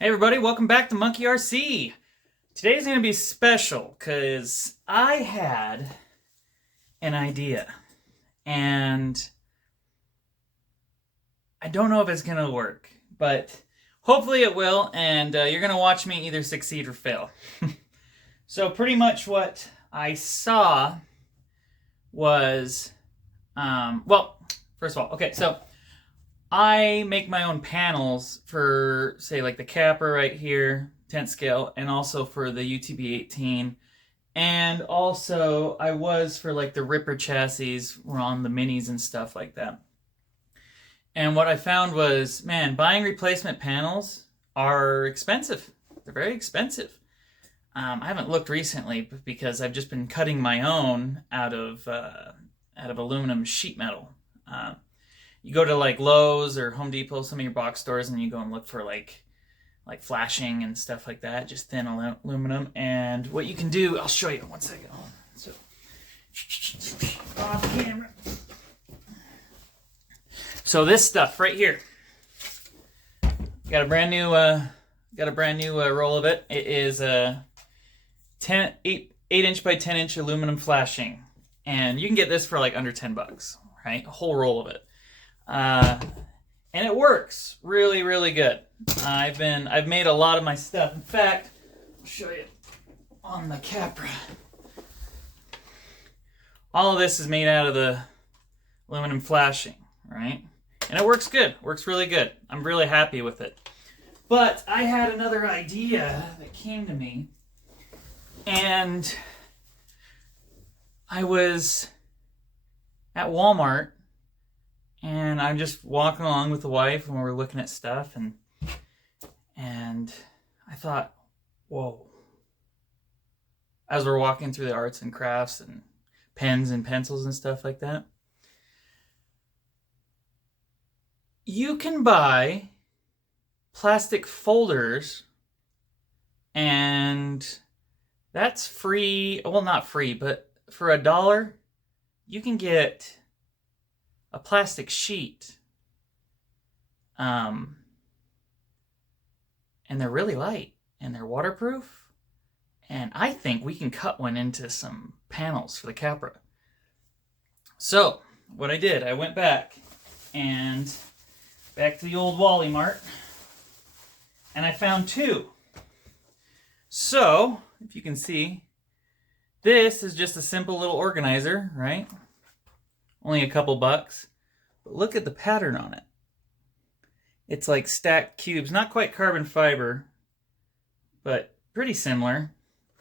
Hey everybody, welcome back to Monkey RC. Today's going to be special because I had an idea and I don't know if it's going to work, but hopefully it will, and you're going to watch me either succeed or fail. So pretty much what I saw was, well, first of all, okay, so I make my own panels for, say, like the Capra right here, 10th scale, and also for the UTB 18. And also, I was for like the Ripper chassis, we're on the minis and stuff like that. And what I found was, man, buying replacement panels are expensive. They're very expensive. I haven't looked recently because I've just been cutting my own out of aluminum sheet metal. You go to like Lowe's or Home Depot, some of your box stores, and you go and look for like flashing and stuff like that, just thin aluminum. And what you can do, I'll show you in 1 second. So, off camera. So this stuff right here, got a brand new roll of it. It is a 8-inch by 10-inch aluminum flashing, and you can get this for like under $10, right? A whole roll of it. And it works really, really good. I've made a lot of my stuff. In fact, I'll show you on the Capra. All of this is made out of the aluminum flashing, right? And it works good. Works really good. I'm really happy with it. But I had another idea that came to me, and I was at Walmart. And I'm just walking along with the wife and we're looking at stuff, and I thought, whoa. As we're walking through the arts and crafts and pens and pencils and stuff like that, you can buy plastic folders, and that's free. Well, not free, but for $1, you can get a plastic sheet, and they're really light and they're waterproof, and I think we can cut one into some panels for the Capra. So what I did, I went back to the old Wally Mart, and I found two. So if you can see, this is just a simple little organizer, right? Only a couple bucks. But look at the pattern on it. It's like stacked cubes. Not quite carbon fiber, but pretty similar.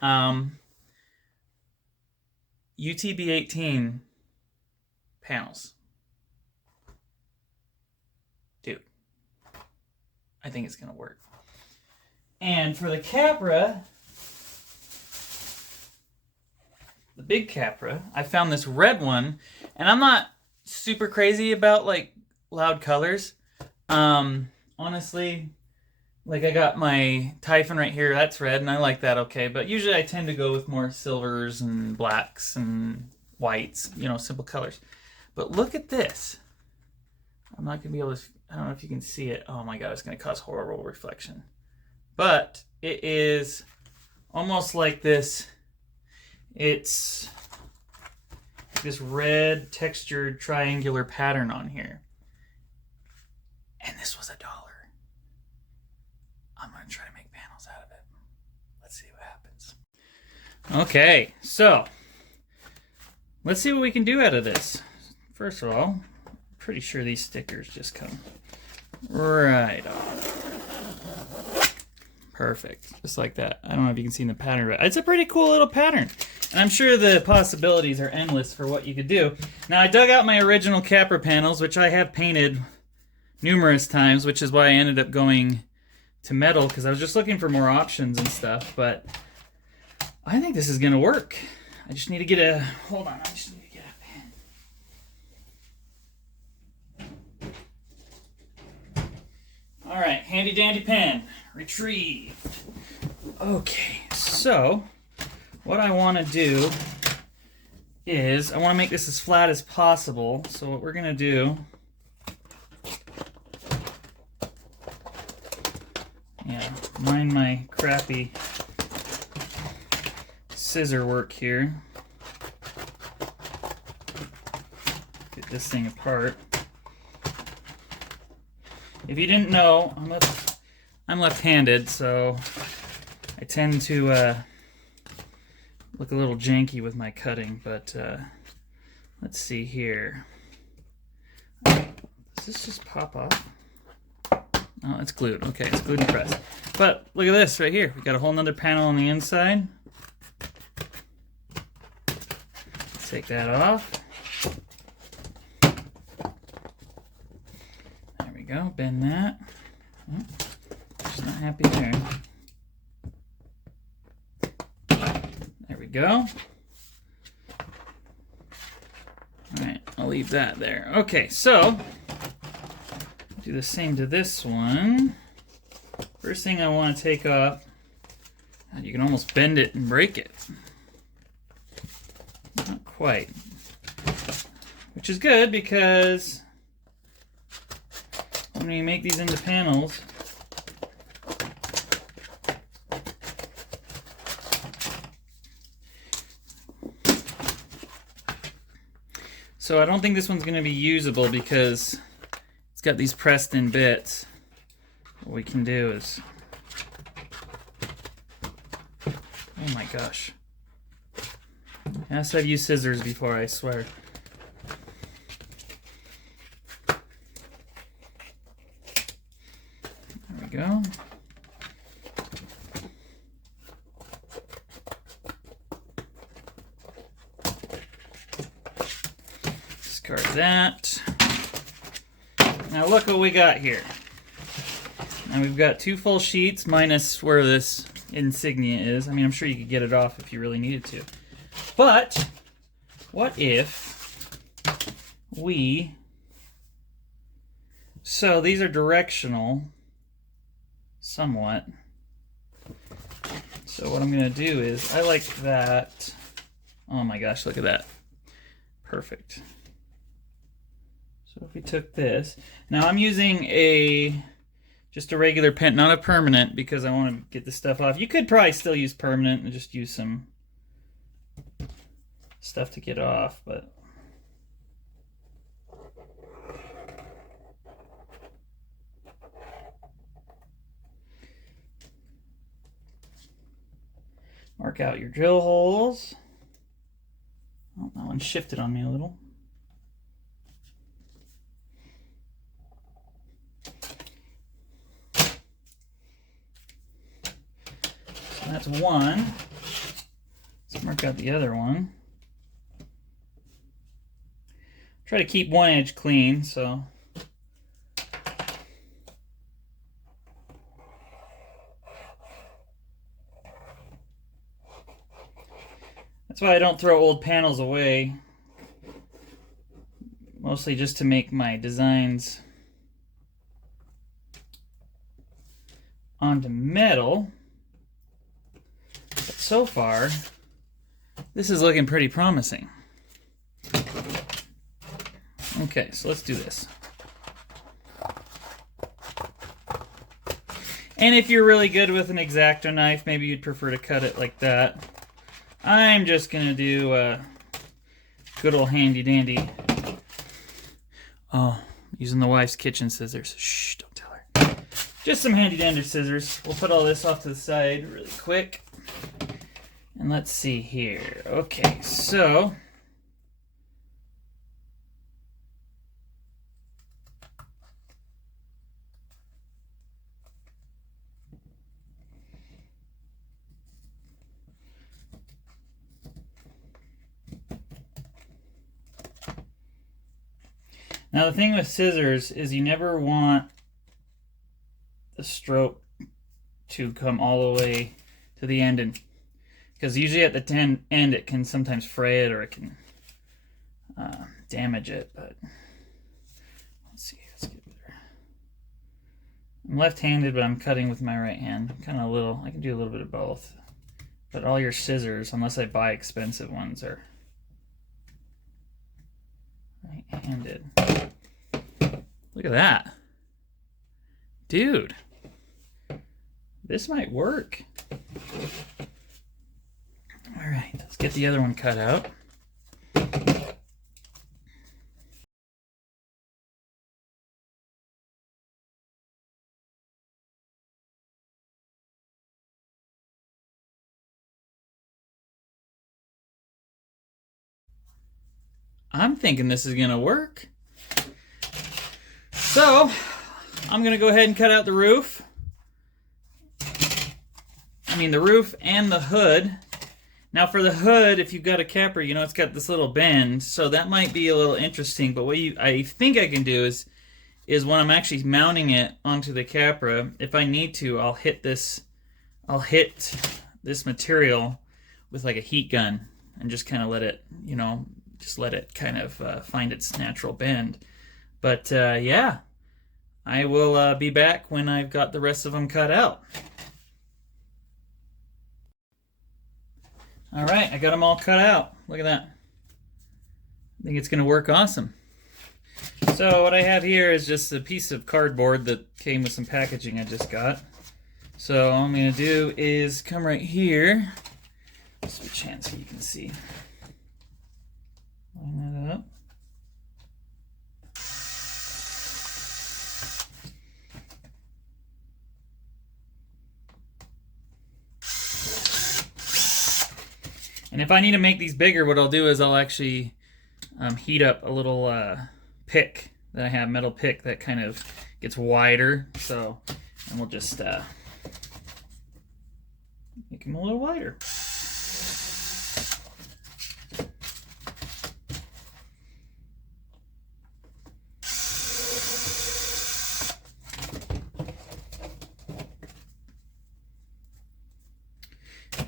UTB 18 panels. Dude, I think it's going to work. And for the Capra, the big Capra, I found this red one, and I'm not super crazy about like loud colors. Honestly, like I got my Typhon right here, that's red, and I like that okay, but usually I tend to go with more silvers and blacks and whites, you know, simple colors. But look at this. I'm not gonna be able to, I don't know if you can see it. Oh my god, it's gonna cause horrible reflection. But it is almost like this. It's this red textured triangular pattern on here. And this was $1. I'm going to try to make panels out of it. Let's see what happens. Okay, so let's see what we can do out of this. First of all, I'm pretty sure these stickers just come right off. Perfect, just like that. I don't know if you can see in the pattern, but it's a pretty cool little pattern. And I'm sure the possibilities are endless for what you could do. Now, I dug out my original Capra panels, which I have painted numerous times, which is why I ended up going to metal, because I was just looking for more options and stuff. But I think this is going to work. I just need to get a... Hold on, I just need to get a pen. All right, handy dandy pen. Retrieved. Okay, so what I want to do is I want to make this as flat as possible. So what we're going to do, yeah, mind my crappy scissor work here. Get this thing apart. If you didn't know, I'm left-handed, so I tend to look a little janky with my cutting, but let's see here. Does this just pop off? Oh, it's glued. Okay, it's glued and pressed. But look at this right here. We've got a whole nother panel on the inside. Take that off. There we go. Bend that. Oh, just not happy there. There we go. All right, I'll leave that there. Okay, so do the same to this one. First thing I want to take off, you can almost bend it and break it. Not quite. Which is good because when you make these into panels, so I don't think this one's going to be usable because it's got these pressed in bits. What we can do is, oh my gosh. Yes, I've used scissors before, I swear. There we go. Discard that. Now look what we got here. Now we've got 2 full sheets minus where this insignia is. I mean, I'm sure you could get it off if you really needed to. But what if we... So these are directional, somewhat. So what I'm going to do is, I like that. Oh my gosh, look at that. Perfect. So if we took this, now I'm using just a regular pen, not a permanent, because I want to get this stuff off. You could probably still use permanent and just use some stuff to get off, but mark out your drill holes. Oh, that one shifted on me a little. That's one. Let's mark out the other one. Try to keep one edge clean, so. That's why I don't throw old panels away. Mostly just to make my designs onto metal. But so far, this is looking pretty promising. Okay, so let's do this. And if you're really good with an X-Acto knife, maybe you'd prefer to cut it like that. I'm just gonna do a good old handy dandy. Oh, using the wife's kitchen scissors. Shh, don't tell her. Just some handy dandy scissors. We'll put all this off to the side really quick. And let's see here. Okay, so now the thing with scissors is you never want the stroke to come all the way to the end, and because usually at the end it can sometimes fray it or it can damage it. But let's see, let's get better. I'm left-handed, but I'm cutting with my right hand. I'm kind of I can do a little bit of both. But all your scissors, unless I buy expensive ones, are right-handed. Look at that. Dude. This might work. All right, let's get the other one cut out. I'm thinking this is gonna work. So, I'm gonna go ahead and cut out the roof. I mean the roof and the hood. Now for the hood, if you've got a Capra, you know it's got this little bend, so that might be a little interesting, but what I think I can do is when I'm actually mounting it onto the Capra, if I need to, I'll hit this material with like a heat gun and just kind of let it, you know, just let it kind of find its natural bend. But yeah, I will be back when I've got the rest of them cut out. All right, I got them all cut out. Look at that. I think it's going to work awesome. So what I have here is just a piece of cardboard that came with some packaging I just got. So all I'm going to do is come right here. Switch hands so you can see. Line that up. And if I need to make these bigger, what I'll do is I'll actually heat up a little pick that I have, metal pick that kind of gets wider. So, and we'll just make them a little wider.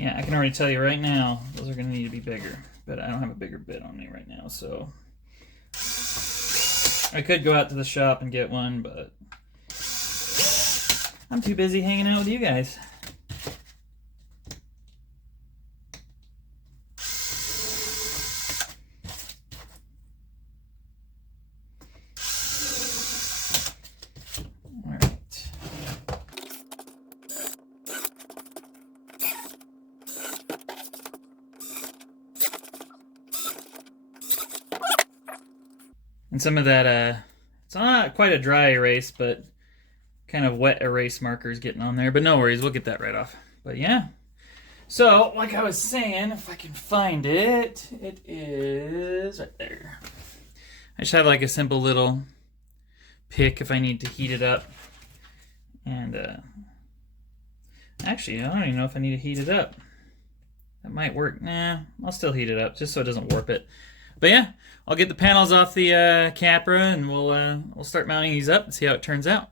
Yeah, I can already tell you right now, those are going to need to be bigger, but I don't have a bigger bit on me right now, so I could go out to the shop and get one, but I'm too busy hanging out with you guys. And some of that, it's not quite a dry erase, but kind of wet erase markers getting on there. But no worries, we'll get that right off. But yeah. So, like I was saying, if I can find it, it is right there. I just have like a simple little pick if I need to heat it up. And actually, I don't even know if I need to heat it up. That might work. Nah, I'll still heat it up just so it doesn't warp it. But yeah, I'll get the panels off the Capra and we'll start mounting these up and see how it turns out.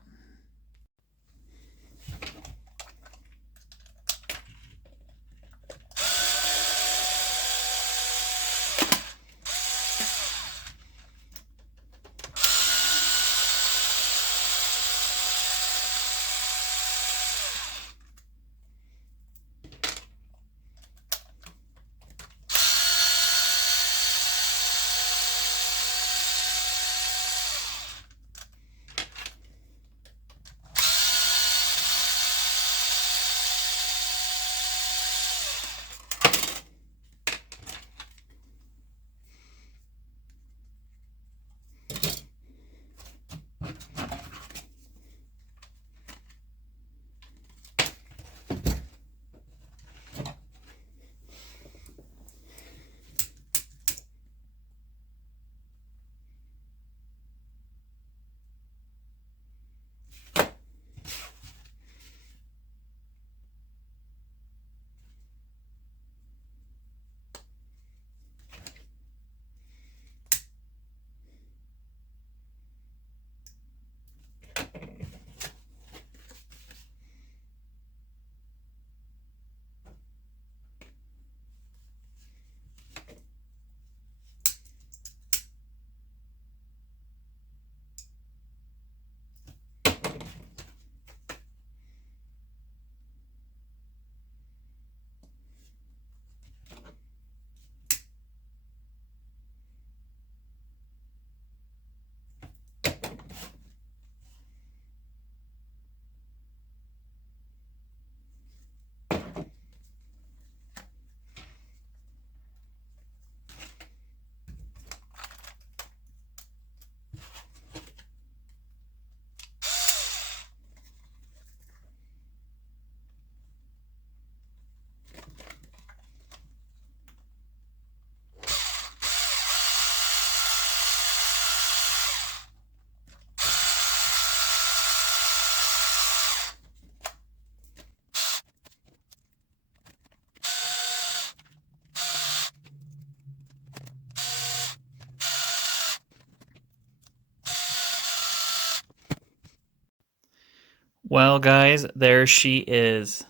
Well, guys, there she is.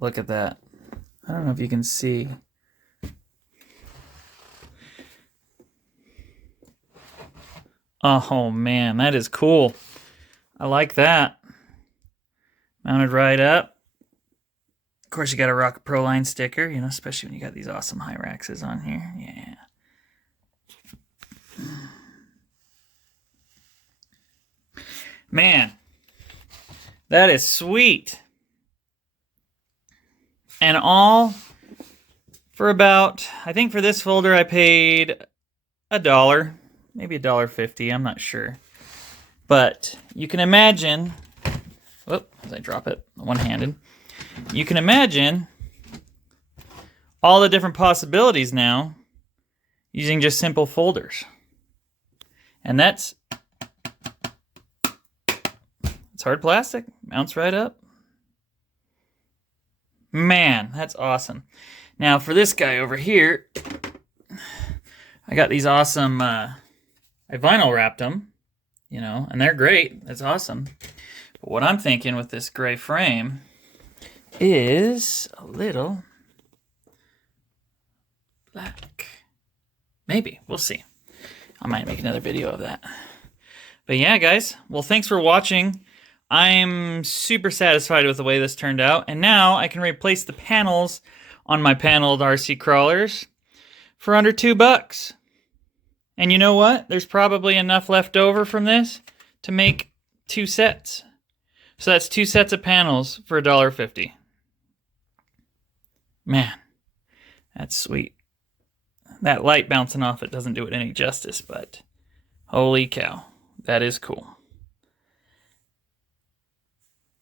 Look at that. I don't know if you can see. Oh, man, that is cool. I like that. Mounted right up. Of course, you got a Rock Proline sticker, you know, especially when you got these awesome Hyraxes on here. Yeah. Man, that is sweet. And all for about, I think for this folder I paid $1, maybe $1.50, I'm not sure. But you can imagine, whoop, as I drop it one-handed, you can imagine all the different possibilities now using just simple folders. And it's hard plastic, mounts right up. Man, that's awesome. Now for this guy over here, I got these awesome, I vinyl wrapped them, you know, and they're great. That's awesome. But what I'm thinking with this gray frame is a little black. Maybe, we'll see. I might make another video of that. But yeah, guys, well, thanks for watching. I'm super satisfied with the way this turned out, and now I can replace the panels on my paneled RC crawlers for under $2. And you know what? There's probably enough left over from this to make 2 sets. So that's 2 sets of panels for $1.50. Man, that's sweet. That light bouncing off it doesn't do it any justice, but holy cow, that is cool.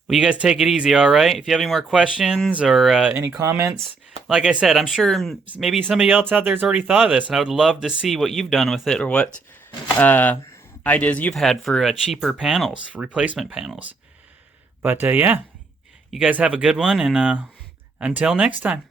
Well, you guys take it easy, all right? If you have any more questions or any comments, like I said, I'm sure maybe somebody else out there has already thought of this, and I would love to see what you've done with it or what ideas you've had for cheaper panels, for replacement panels. But yeah, you guys have a good one, and until next time.